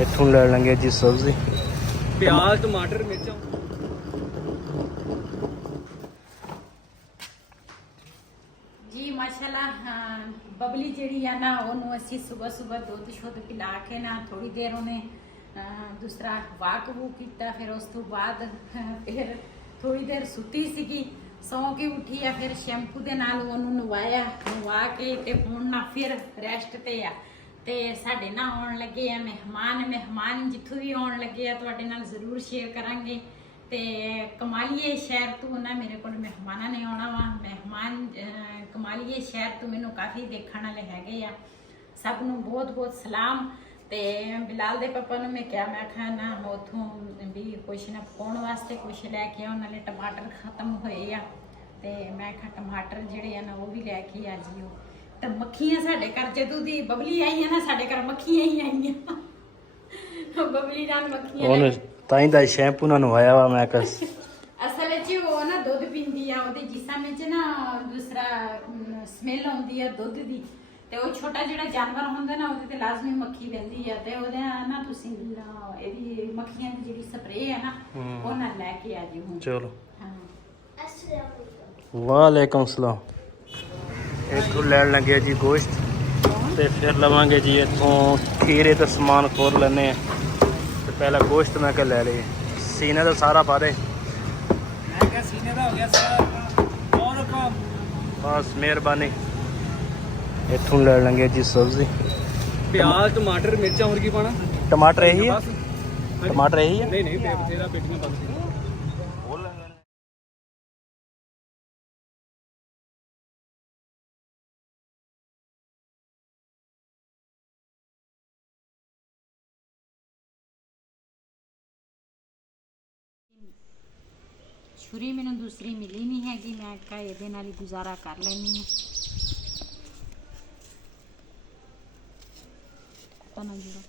इत्थों ले लेंगे जी सब्जी प्याज टमाटर मिर्चा जी माशाल्लाह। बबली ਜਿਹੜੀ ਆ ਨਾ ਉਹਨੂੰ ਅਸੀਂ ਸਵੇਰ ਸਵੇਰ ਦੁੱਧ ਸ਼ੁੱਧ ਪਿਲਾ ਕੇ ਨਾ ਥੋੜੀ ਦੇਰ ਉਹਨੇ ਦੂਸਰਾ ਵਾਕ ਵੂ ਕੀਤਾ। ਫਿਰ ਉਸ ਤੋਂ ਬਾਅਦ ਫਿਰ ਥੋੜੀ ਦੇਰ ਸੁੱਤੀ ਸੀਗੀ, ਸੌਂ ਕੇ ਉੱਠੀ ਆ। ਫਿਰ ਸ਼ੈਂਪੂ ਦੇ ਨਾਲ ਉਹਨੂੰ ਨਵਾਇਆ, ਨਵਾ ਕੇ ਤੇ ਹੁਣ ਨਾ ਫਿਰ ਰੈਸਟ ਤੇ ਆ। ਤੇ ਸਾਡੇ ਨਾਲ ਆਉਣ ਲੱਗੇ ਆ ਮਹਿਮਾਨ ਜਿੱਥੋਂ ਵੀ ਆਉਣ ਲੱਗੇ ਆ ਤੁਹਾਡੇ ਨਾਲ ਜ਼ਰੂਰ ਸ਼ੇਅਰ ਕਰਾਂਗੇ। ਤੇ ਕਮਾਲੀਏ ਸ਼ਹਿਰ ਤੋਂ ਨਾ ਮੇਰੇ ਕੋਲ ਮਹਿਮਾਨਾਂ ਨੇ ਆਉਣਾ ਵਾ। ਮਹਿਮਾਨ ਕਮਾਲੀਏ ਸ਼ਹਿਰ ਤੋਂ ਮੈਨੂੰ ਕਾਫੀ ਦੇਖਣ ਵਾਲੇ ਹੈਗੇ ਆ। ਸਭ ਨੂੰ ਬਹੁਤ ਬਹੁਤ ਸਲਾਮ। ਤੇ ਬਿਲਾਲ ਦੇ ਪਾਪਾ ਨੂੰ ਮੈਂ ਕਿਹਾ, ਮੈਂ ਕਿਹਾ ਨਾ ਉੱਥੋਂ ਵੀ ਕੁਛ ਨਾ ਪਕਾਉਣ ਵਾਸਤੇ ਕੁਛ ਲੈ ਕੇ ਆਉਣ, ਨਾਲੇ ਟਮਾਟਰ ਖਤਮ ਹੋਏ ਆ। ਤੇ ਮੈਂ ਕਿਹਾ ਟਮਾਟਰ ਜਿਹੜੇ ਆ ਨਾ ਉਹ ਵੀ ਲੈ ਕੇ ਆ ਜਿਓ। ਤੇ ਮੱਖੀਆਂ ਸਾਡੇ ਘਰ ਜਦੋਂ ਦੀ ਬਬਲੀ ਆਈ ਆ ਨਾ ਸਾਡੇ ਘਰ ਮੱਖੀਆਂ ਹੀ ਆਈਆਂ। ਬਬਲੀ ਨਾਲ ਮੱਖੀਆਂ ਤਾਂ ਹੀ ਤਾਂ ਸ਼ੈਂਪੂ ਨਾਲ ਨਵਾਇਆ ਵਾ ਮੈਂ ਕਿਹਾ। ਅਸਲ ਵਿੱਚ ਉਹ ਨਾ ਦੁੱਧ ਪੀਂਦੀ ਆ, ਉਹਦੇ ਜਿਸਮ ਵਿੱਚ ਨਾ ਦੂਸਰਾ ਸਮੈਲ ਆਉਂਦੀ ਆ ਦੁੱਧ ਦੀ। ਤੇ ਉਹ ਛੋਟਾ ਜਿਹੜਾ ਜਾਨਵਰ ਹੁੰਦਾ ਨਾ ਉਹਦੇ ਤੇ ਲਾਜ਼ਮੀ ਮੱਖੀ ਬਹਿੰਦੀ ਆ। ਤੇ ਉਹਦੇ ਨਾ ਤੁਸੀਂ ਇਹਦੀ ਮੱਖੀਆਂ ਦੀ ਜਿਹੜੀ ਸਪਰੇਅ ਆ ਨਾ ਉਹ ਨਾਲ ਲੈ ਕੇ ਆ ਜੀ ਹੁਣ। ਚਲੋ ਹਾਂ ਵਾਲੇਕੁਮ ਸਲਾਮ। ਇੱਥੋਂ ਲੈਣ ਲੱਗੇ ਜੀ ਗੋਸ਼ਤ ਤੇ ਫਿਰ ਲਵਾਂਗੇ ਜੀ ਇੱਥੋਂ ਖੀਰੇ ਤੇ ਸਮਾਨ ਖੋਲ ਲੈਣੇ ਆ। ਤੇ ਪਹਿਲਾਂ ਗੋਸ਼ਤ ਮੈਂ ਕਿਹਾ ਲੈ ਲਈਏ। ਸੀਨੇ ਦਾ ਸਾਰਾ ਪਾ ਦੇ। ਮੈਂ ਕਿਹਾ ਸੀਨੇ ਦਾ ਹੋ ਗਿਆ ਸਾਰਾ ਔਰ ਕੰਮ ਬਸ ਮਿਹਰਬਾਨੀ। ਇੱਥੋਂ ਲੈ ਲਾਂਗੇ ਜੀ ਸਬਜ਼ੀ ਪਿਆਜ਼ ਟਮਾਟਰ ਮਿਰਚਾਂ ਹੋਰ ਕੀ ਪਾਣਾ? ਟਮਾਟਰ ਇਹੀ ਹੈ? ਬਸ ਟਮਾਟਰ ਇਹੀ ਹੈ? ਨਹੀਂ ਨਹੀਂ ਤੇਰਾ ਪੇਟੀਆਂ ਬੰਦ ਸੀ। ਛੁਰੀ ਮੈਨੂੰ ਦੂਸਰੀ ਮਿਲੀ ਨਹੀਂ ਹੈਗੀ, ਮੈਂ ਕਿਹਾ ਇਹਦੇ ਨਾਲ ਹੀ ਗੁਜ਼ਾਰਾ ਕਰ ਲੈਣੀ ਹੈ। ਪਨਾ ਜੀਰਾ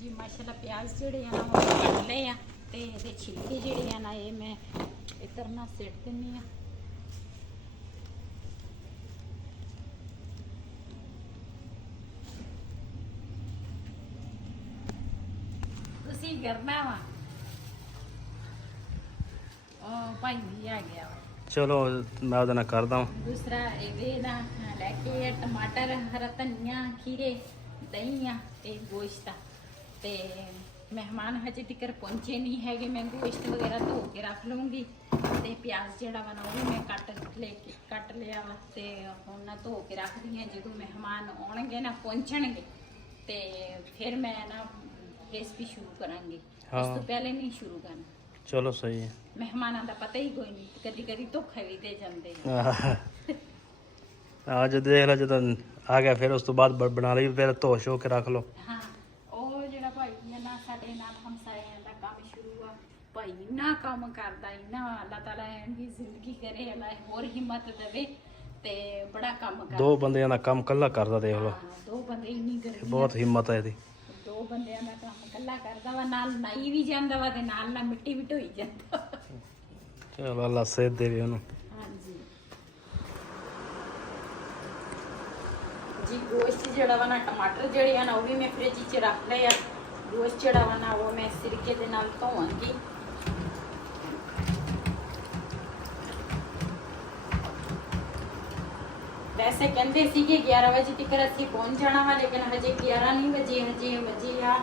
ਜੀ ਮਾਸ਼ਾਅੱਲਾ। ਪਿਆਜ਼ ਜਿਹੜੇ ਆ ਨਾ ਉਹ ਕੱਟ ਲਏ ਆ ਤੇ ਇਹਦੇ ਛਿਲਕੇ ਜਿਹੜੇ ਆ ਨਾ ਇਹ ਮੈਂ ਇੱਧਰ ਨਾ ਸਿੱਟ ਦਿੰਨੀ ਆ। ਤੁਸੀਂ ਕਰਨਾ ਵਾ ਉਹ ਭਾਈ ਵੀ ਆ ਗਿਆ ਵਾ। ਚਲੋ ਮੈਂ ਉਹਦੇ ਨਾਲ ਕਰਦਾ। ਦੂਸਰਾ ਇਹਦੇ ਨਾ ਲੈ ਕੇ ਟਮਾਟਰ, ਹਰਾ ਧਨੀਆ, ਖੀਰੇ, ਦਹੀਂ ਆ ਤੇ ਗੋਸ਼ਤ ਆ। ਤੇ ਮਹਿਮਾਨ ਹਜੇ ਤੱਕ ਪਹੁੰਚੇ ਨਹੀਂ ਹੈਗੇ। ਮੈਂ ਗੋਸ਼ਤ ਵਗੈਰਾ ਧੋ ਕੇ ਰੱਖ ਲਵਾਂਗੀ ਤੇ ਪਿਆਜ਼ ਜਿਹੜਾ ਵਾ ਨਾ ਉਹ ਵੀ ਮੈਂ ਕੱਟ ਲਿਆ ਵਾ। ਤੇ ਹੁਣ ਨਾ ਧੋ ਕੇ ਰੱਖਦੀ ਹਾਂ। ਜਦੋਂ ਮਹਿਮਾਨ ਆਉਣਗੇ ਨਾ ਪਹੁੰਚਣਗੇ ਤੇ ਫਿਰ ਮੈਂ ਨਾ ਰੈਸਪੀ ਸ਼ੁਰੂ ਕਰਾਂਗੀ। ਇਸ ਤੋਂ ਪਹਿਲੇ ਨਹੀਂ ਸ਼ੁਰੂ ਕਰਨਾ। ਚਲੋ ਸਹੀ ਹੈ। ਮਹਿਮਾਨਾਂ ਦਾ ਪਤਾ ਹੀ ਕੋਈ ਨਹੀਂ, ਕਦੀ ਕਦੀ ਧੋਖਾ ਵੀ ਦੇ ਜਾਂਦੇ ਆ ਜਦ ਦੇਖ ਲਾ ਜਦੋਂ ਆ ਗਿਆ ਫਿਰ ਉਸ ਤੋਂ ਬਾਅਦ ਬਣਾ ਲਈ, ਫਿਰ ਧੋ ਸ਼ੋ ਕੇ ਰੱਖ ਲਓ। ਹਾਂ ਉਹ ਜਿਹੜਾ ਭਾਈ ਹੈ ਨਾ ਸਾਡੇ ਨਾਲ ਹਮਸਾਇਆਂ ਦਾ ਕੰਮ ਸ਼ੁਰੂ ਆ। ਭਾਈ ਇੰਨਾ ਕੰਮ ਕਰਦਾ, ਇੰਨਾ ਅੱਲਾਹ ਤਾਲਾ ਇਹਦੀ ਜ਼ਿੰਦਗੀ ਕਰੇ, ਅੱਲਾਹ ਹੋਰ ਹਿੰਮਤ ਦੇਵੇ ਤੇ ਬੜਾ ਕੰਮ ਕਰਦਾ। 2 ਬੰਦਿਆਂ ਦਾ ਕੰਮ ਕੱਲਾ ਕਰਦਾ ਦੇਖ ਲਓ। 2 ਬੰਦੇ ਇੰਨੀ ਗਰਮੀ ਬਹੁਤ ਹਿੰਮਤ ਹੈ ਇਹਦੀ। 2 ਬੰਦਿਆਂ ਦਾ ਕੰਮ ਕੱਲਾ ਕਰਦਾ ਵਾ, ਨਾਲ ਨਾਈ ਵੀ ਜਾਂਦਾ ਵਾ ਤੇ ਨਾਲ ਨਾਲ ਮਿੱਟੀ ਵੀ ਢੋਈ ਜਾਂਦਾ। ਚਲੋ ਅੱਲਾ ਸਿਹਤ ਦੇਵੇ ਉਹਨੂੰ। ਹਾਂਜੀ ਜੀ। ਗੋਸ਼ਤ ਜਿਹੜਾ ਵਾ ਨਾ ਟਮਾਟਰ ਜਿਹੜੇ ਆ ਨਾ ਉਹ ਵੀ ਮੈਂ ਫ੍ਰਿਜ 'ਚ ਰੱਖ ਲਏ ਆ। ਗੋਸ਼ਤ ਜਿਹੜਾ ਵਾ ਨਾ ਉਹ ਮੈਂ ਸਿਰਕੇ ਦੇ ਨਾਲ ਧੋਵਾਂਗੀ। ਵੈਸੇ ਕਹਿੰਦੇ ਸੀ ਕਿ 11 ਵਜੇ ਤੱਕ ਅਸੀਂ ਪਹੁੰਚ ਜਾਣਾ ਵਾ, ਲੇਕਿਨ ਹਜੇ 11 ਨਹੀਂ ਵਜੇ, ਹਜੇ ਵਜੇ ਆ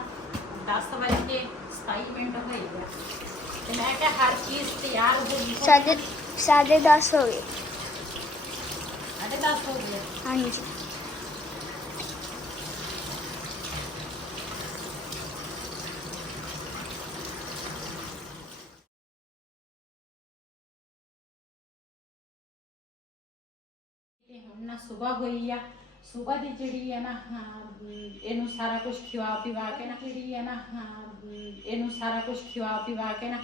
10 ਵਜੇ ਕੇ 27 ਮਿੰਟ ਹੋਏ ਆ। ਤੇ ਮੈਂ ਕਿਹਾ ਹਰ ਚੀਜ਼ ਤਿਆਰ ਹੋ ਗਈ। 10:30 ਹੋ ਗਏ। 10:30 ਹੋ ਗਏ। ਹਾਂਜੀ ਤੇ ਹੁਣ ਨਾ ਸਵੇਰ ਹੋਈ ਆ। ਸਵੇਰ ਦੀ ਜਿਹੜੀ ਹੈ ਨਾ ਇਹਨੂੰ ਸਾਰਾ ਕੁਝ ਖਿਵਾ ਪਿਵਾ ਕੇ ਨਾ ਜਿਹੜੀ ਹੈ ਨਾ ਇਹਨੂੰ ਸਾਰਾ ਕੁਝ ਖਿਵਾ ਪਿਵਾ ਕੇ ਨਾ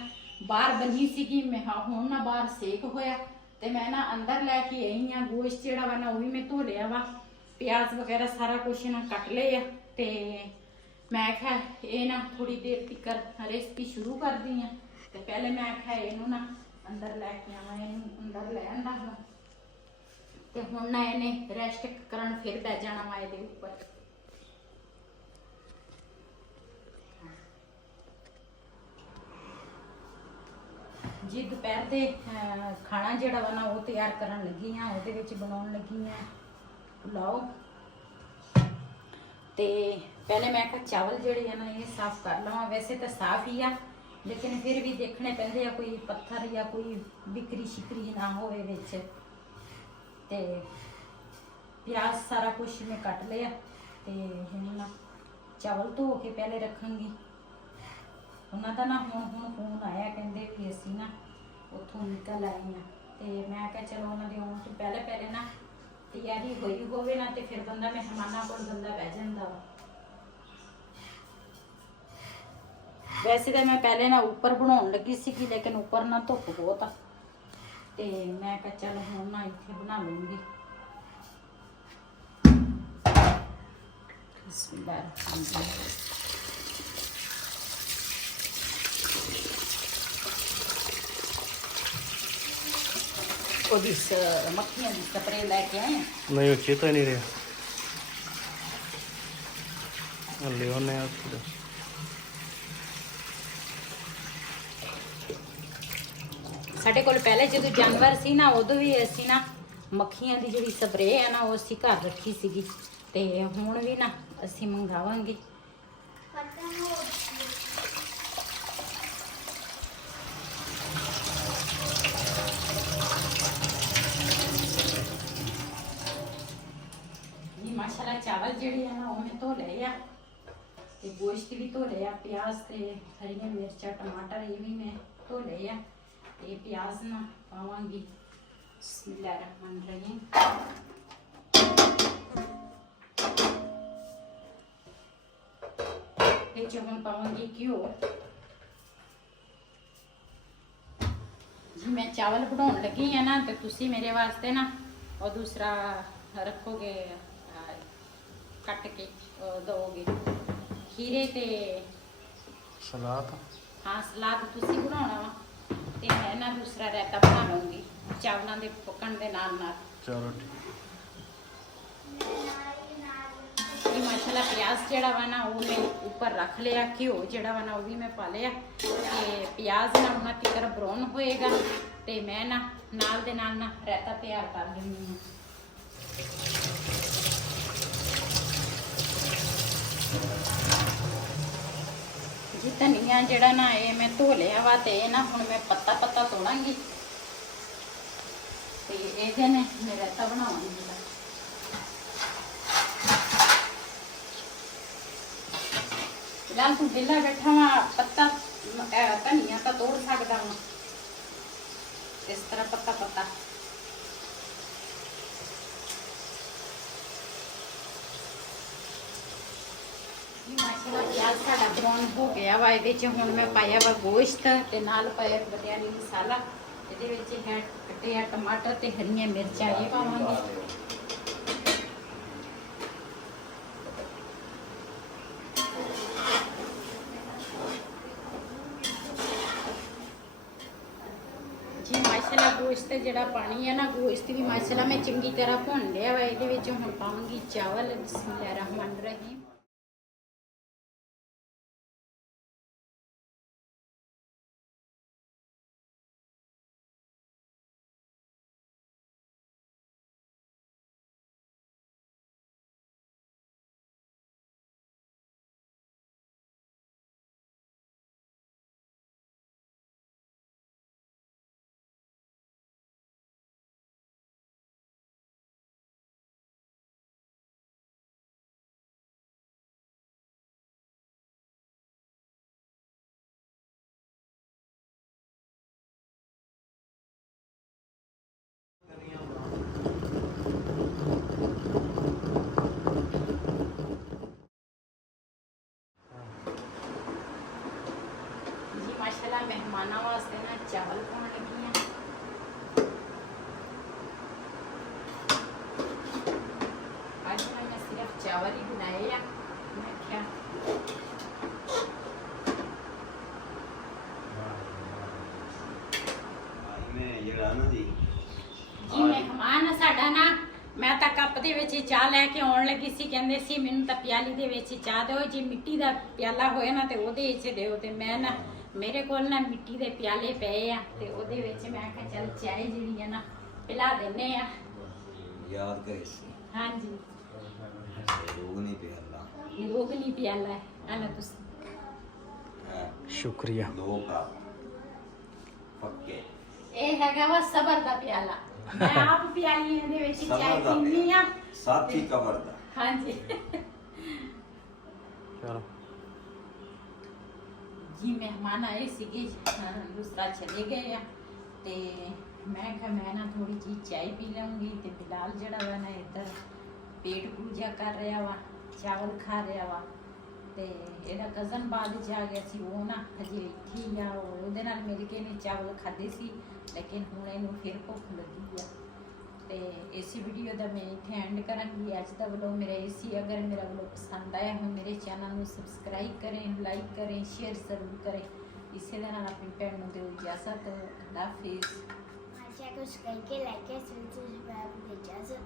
ਬਾਹਰ ਬੰਨੀ ਸੀਗੀ। ਮੈਂ ਹੁਣ ਨਾ ਬਾਹਰ ਸੇਕ ਹੋਇਆ ਤੇ ਮੈਂ ਨਾ ਅੰਦਰ ਲੈ ਕੇ ਆਈ ਆ। ਗੋਸ਼ਤ ਜਿਹੜਾ ਵਾ ਨਾ ਉਹ ਵੀ ਮੈਂ ਧੋ ਲਿਆ ਵਾ, ਪਿਆਜ਼ ਵਗੈਰਾ ਸਾਰਾ ਕੁਝ ਨਾ ਕੱਟ ਲਏ ਆ। ਤੇ ਮੈਂ ਕਿਹਾ ਇਹ ਨਾ ਥੋੜੀ ਦੇਰ ਤੱਕ ਰੈਸਪੀ ਸ਼ੁਰੂ ਕਰਦੀ ਆ। ਤੇ ਪਹਿਲੇ ਮੈਂ ਕਿਹਾ ਇਹਨੂੰ ਨਾ ਅੰਦਰ ਲੈ ਕੇ ਆਵਾਂ, ਇਹਨੂੰ ਅੰਦਰ ਲੈ ਆਂਦਾ ਵਾ ਤੇ ਹੁਣ ਨਾ ਇਹਨੇ ਰੈਸਟ ਕਰਨ ਫਿਰ ਬਹਿ ਜਾਣਾ ਵਾ ਇਹਦੇ ਉੱਪਰ। ਜੀ ਦੁਪਹਿਰ ਦੇ ਖਾਣਾ ਜਿਹੜਾ ਵਾ ਨਾ ਉਹ ਤਿਆਰ ਕਰਨ ਲੱਗੀ ਆ। ਉਹਦੇ ਵਿੱਚ ਬਣਾਉਣ ਲੱਗੀ ਆ ਪੁਲਾਓ। ਤੇ ਪਹਿਲੇ ਮੈਂ ਕਿਹਾ ਚਾਵਲ ਜਿਹੜੇ ਆ ਨਾ ਇਹ ਸਾਫ਼ ਕਰ ਲਵਾਂ। ਵੈਸੇ ਤਾਂ ਸਾਫ਼ ਹੀ ਆ, ਲੇਕਿਨ ਫਿਰ ਵੀ ਦੇਖਣੇ ਪੈਂਦੇ ਆ ਕੋਈ ਪੱਥਰ ਜਾਂ ਕੋਈ ਬਿਕਰੀ ਸ਼ਿਕਰੀ ਨਾ ਹੋਵੇ ਵਿੱਚ। ਤੇ ਪਿਆਜ਼ ਸਾਰਾ ਕੁਝ ਮੈਂ ਕੱਟ ਲਿਆ ਤੇ ਹੁਣ ਨਾ ਚਾਵਲ ਧੋ ਕੇ ਪਹਿਲੇ ਰੱਖਾਂਗੀ। ਉਹਨਾਂ ਦਾ ਨਾ ਹੁਣ ਫੋਨ ਆਇਆ, ਕਹਿੰਦੇ ਵੀ ਅਸੀਂ ਨਾ ਉੱਥੋਂ ਨਿਕਲ ਆਏ ਆ। ਤੇ ਮੈਂ ਕਿਹਾ ਚਲੋ ਉਹਨਾਂ ਦੇ ਆਉਣ ਤੋਂ ਪਹਿਲੇ ਨਾ ਤਿਆਰੀ ਹੋਈ ਹੋਵੇ ਨਾ ਤੇ ਫਿਰ ਬੰਦਾ ਮਹਿਮਾਨਾਂ ਕੋਲ ਬੰਦਾ ਬਹਿ ਜਾਂਦਾ ਵਾ। ਵੈਸੇ ਤਾਂ ਮੈਂ ਪਹਿਲੇ ਨਾ ਉੱਪਰ ਬਣਾਉਣ ਲੱਗੀ ਸੀਗੀ, ਲੇਕਿਨ ਉੱਪਰ ਨਾ ਧੁੱਪ ਬਹੁਤ ਆ ਤੇ ਮੈਂ ਕਿਹਾ ਚਲ ਹੁਣ ਨਾ ਇੱਥੇ ਬਣਾ ਲੂੰਗੀ। ਉਹਦੀ ਮੱਖੀਆਂ ਦੀ ਸਪਰੇ ਲੈ ਕੇ ਆਏ। ਨਹੀਂ ਉਹ ਚੇਤਾ ਹੀ ਨਹੀਂ ਰਿਹਾ। ਲਿਓਨੇ ਆ ਸਾਡੇ ਕੋਲ ਪਹਿਲੇ ਜਦੋਂ ਜਾਨਵਰ ਸੀ ਨਾ ਉਦੋਂ ਵੀ ਅਸੀਂ ਨਾ ਮੱਖੀਆਂ ਦੀ ਜਿਹੜੀ ਸਪਰੇ ਆ ਨਾ ਉਹ ਅਸੀਂ ਘਰ ਰੱਖੀ ਸੀਗੀ ਤੇ ਹੁਣ ਵੀ ਨਾ ਅਸੀਂ ਮੰਗਾਵਾਂਗੇ। ਜੀ ਮਾਸ਼ਾਅੱਲਾ ਚਾਵਲ ਜਿਹੜੇ ਆ ਨਾ ਉਹ ਮੈਂ ਧੋ ਲਏ ਆ ਤੇ ਗੋਸ਼ਤ ਵੀ ਧੋ ਲਿਆ। ਪਿਆਜ਼ ਤੇ ਹਰੀਆਂ ਮਿਰਚਾਂ ਟਮਾਟਰ ਇਹ ਵੀ ਮੈਂ ਧੋ ਲਏ ਆ ਤੇ ਪਿਆਜ਼ ਨਾ ਪਾਵਾਂਗੀ। ਬਿਸਮਿल्लाहिर्रहमानिर्रहीम। ਇਹ ਚ ਹੁਣ ਪਾਵਾਂਗੀ ਘਿਓ। ਜੀ ਮੈਂ ਚਾਵਲ ਬਣਾਉਣ ਲੱਗੀ ਆ ਨਾ ਤੇ ਤੁਸੀਂ ਮੇਰੇ ਵਾਸਤੇ ਨਾ ਉਹ ਦੂਸਰਾ ਰੱਖੋਗੇ ਕੱਟ ਕੇ ਦੋਗੇ ਖੀਰੇ ਤੇ ਸਲਾਦ। ਹਾਂ ਸਲਾਦ ਤੁਸੀਂ ਬਣਾਉਣਾ ਵਾ ਤੇ ਮੈਂ ਨਾ ਦੂਸਰਾ ਰਾਇਤਾ ਬਣਾ ਲਵਾਂਗੀ ਚਾਵਲਾਂ ਦੇ ਪੱਕਣ ਦੇ ਨਾਲ ਨਾਲ। ਚਲੋ ਠੀਕ। ਇਹ ਮਾਸ਼ਾਅੱਲਾ ਪਿਆਜ਼ ਜਿਹੜਾ ਵਾ ਨਾ ਉਹ ਮੈਂ ਉੱਪਰ ਰੱਖ ਲਿਆ। ਘਿਓ ਜਿਹੜਾ ਵਾ ਨਾ ਉਹ ਵੀ ਮੈਂ ਪਾ ਲਿਆ ਤੇ ਪਿਆਜ਼ ਨਾ ਉਹਨਾਂ ਤੀਕਰ ਬਰਾਊਨ ਹੋਏਗਾ ਤੇ ਮੈਂ ਨਾ ਨਾਲ ਦੇ ਨਾਲ ਨਾ ਰਾਇਤਾ ਤਿਆਰ ਕਰ ਦਿੰਦੀ ਹਾਂ। ਜੀ ਧਨੀਆ ਜਿਹੜਾ ਨਾ ਇਹ ਮੈਂ ਧੋ ਲਿਆ ਵਾ ਤੇ ਇਹ ਨਾ ਹੁਣ ਮੈਂ ਪੱਤਾ ਪੱਤਾ ਤੋੜਾਂਗੀ ਤੇ ਇਹਦੇ ਨੇ ਮੈਂ ਰਾਇਤਾ ਬਣਾਵਾਂਗੀ। ਫਿਲਹਾਲ ਤੂੰ ਵਿਹਲਾ ਬੈਠਾ ਵਾ, ਪੱਤਾ ਧਨੀਆ ਤਾਂ ਤੋੜ ਸਕਦਾ ਵਾ ਇਸ ਤਰ੍ਹਾਂ ਪੱਤਾ ਪੱਤਾ। ਮਾਸ਼ਾਅੱਲਾ ਪਿਆਜ਼ ਸਾਡਾ ਬਰਾਊਨ ਹੋ ਗਿਆ ਵਾ। ਇਹਦੇ ਚ ਹੁਣ ਮੈਂ ਪਾਇਆ ਵਾ ਗੋਸ਼ਤ ਤੇ ਨਾਲ ਪਾਇਆ ਬਰਿਆਨੀ ਮਸਾਲਾ। ਇਹਦੇ ਵਿੱਚ ਹੈ ਕੱਟੇ ਆ ਟਮਾਟਰ ਤੇ ਹਰੀਆਂ ਮਿਰਚਾਂ ਇਹ ਪਾਵਾਂਗੇ। ਜੀ ਮਾਸ਼ਾਅੱਲਾ ਗੋਸ਼ਤ ਜਿਹੜਾ ਪਾਣੀ ਹੈ ਨਾ ਗੋਸ਼ਤ ਵੀ ਮਾਸ਼ਾਅੱਲਾ ਮੈਂ ਚੰਗੀ ਤਰ੍ਹਾਂ ਭੁੰਨ ਲਿਆ ਵਾ। ਇਹਦੇ ਵਿੱਚ ਹੁਣ ਪਾਵਾਂਗੀ ਚਾਵਲ। ਬਿਸਮਿल्लाहिर्रहमानिर्रहीम। ਮਾਸ਼ਾਅੱਲਾ ਮਹਿਮਾਨਾਂ ਵਾਸਤੇ ਨਾ ਚਾਵਲ ਪਾਉਣ ਲੱਗੀ ਹਾਂ। ਅੱਜ ਮੈਂ ਸਿਰਫ ਚਾਵਲ ਹੀ ਬਣਾਏ ਆ। ਮੈਂ ਕਿਹਾ ਜੀ ਮਹਿਮਾਨ ਸਾਡਾ ਨਾ, ਮੈਂ ਤਾਂ ਕੱਪ ਦੇ ਵਿੱਚ ਚਾਹ ਲੈ ਕੇ ਆਉਣ ਲੱਗੀ ਸੀ। ਕਹਿੰਦੇ ਸੀ ਮੈਨੂੰ ਤਾਂ ਪਿਆਲੀ ਦੇ ਵਿੱਚ ਚਾਹ ਦਿਓ, ਜੇ ਮਿੱਟੀ ਦਾ ਪਿਆਲਾ ਹੋਏ ਨਾ ਤੇ ਉਹਦੇ ਵਿੱਚ ਦਿਓ। ਤੇ ਮੈਂ ਨਾ, ਮੇਰੇ ਕੋਲ ਨਾ ਮਿੱਟੀ ਦੇ ਪਿਆਲੇ ਪਏ ਆ ਤੇ ਉਹਦੇ ਵਿੱਚ ਮੈਂ ਕਿਹਾ ਚੱਲ ਚਾਹ ਜਿਹੜੀ ਆ ਨਾ ਪਿਲਾ ਦਿੰਨੇ ਆ। ਯਾਦ ਕਰੇ ਸੀ ਹਾਂਜੀ, ਰੋਗਨੀ ਪਿਆਲਾ ਰੋਗਨੀ ਪਿਆਲਾ ਹੈ। ਆਲਾ ਤੁਸੀਂ ਸ਼ੁਕਰੀਆ। 2 ਕੱਪ ਪੱਕੇ। ਇਹ ਹੈਗਾ ਵਾ ਸਬਰ ਦਾ ਪਿਆਲਾ। ਮੈਂ ਆਪ ਪਿਆਲੀਆਂ ਦੇ ਵਿੱਚ ਚਾਹ ਸਬਰ ਦਾ ਪੀਂਦੀ ਆ। ਸਾਥੀ ਕਬਰ ਦਾ। ਹਾਂਜੀ ਚਲੋ ਜੀ ਮਹਿਮਾਨ ਆਏ ਸੀਗੇ, ਦੂਸਰਾ ਚਲੇ ਗਏ ਆ ਤੇ ਮੈਂ ਕਿਹਾ ਮੈਂ ਨਾ ਥੋੜੀ ਜਿਹੀ ਚਾਹ ਪੀ ਲਵਾਂਗੀ। ਤੇ ਬਿਲਾਲ ਜਿਹੜਾ ਵਾ ਨਾ ਇੱਧਰ ਪੇਟ ਪੂਜਾ ਕਰ ਰਿਹਾ ਵਾ, ਚਾਵਲ ਖਾ ਰਿਹਾ ਵਾ। ਤੇ ਇਹਦਾ ਕਜ਼ਨ ਬਾਅਦ ਜਾ ਗਿਆ ਸੀ, ਉਹ ਨਾ ਹਜੇ ਇੱਥੇ ਹੀ ਆ। ਉਹਦੇ ਨਾਲ ਮਿਲ ਕੇ ਨੇ ਚਾਵਲ ਖਾਦੇ ਸੀ, ਲੇਕਿਨ ਹੁਣ ਇਹਨੂੰ ਫਿਰ ਭੁੱਖ ਲੱਗੀ ਆ। ਤੇ ਇਸ ਵੀਡੀਓ ਦਾ ਮੈਂ ਇੱਥੇ ਐਂਡ ਕਰਾਂਗੀ। ਅੱਜ ਦਾ ਵਲੋਗ ਮੇਰਾ ਇਹ ਸੀ। ਅਗਰ ਮੇਰਾ ਵਲੋਗ ਪਸੰਦ ਆਇਆ ਹੋ ਮੇਰੇ ਚੈਨਲ ਨੂੰ ਸਬਸਕ੍ਰਾਈਬ ਕरें, ਲਾਈਕ करें, शेयर ਜ਼ਰੂਰ करें। ਇਸੇ ਦੇ ਨਾਲ ਆਪਣੀ ਭੈਣ ਨੂੰ ਦਿਓ ਇਜਾਜ਼ਤ। ਅੱਲਾ ਹਾਫਿਜ਼। अच्छा कुछ करके लाइक सब्सक्राइब इजाजत।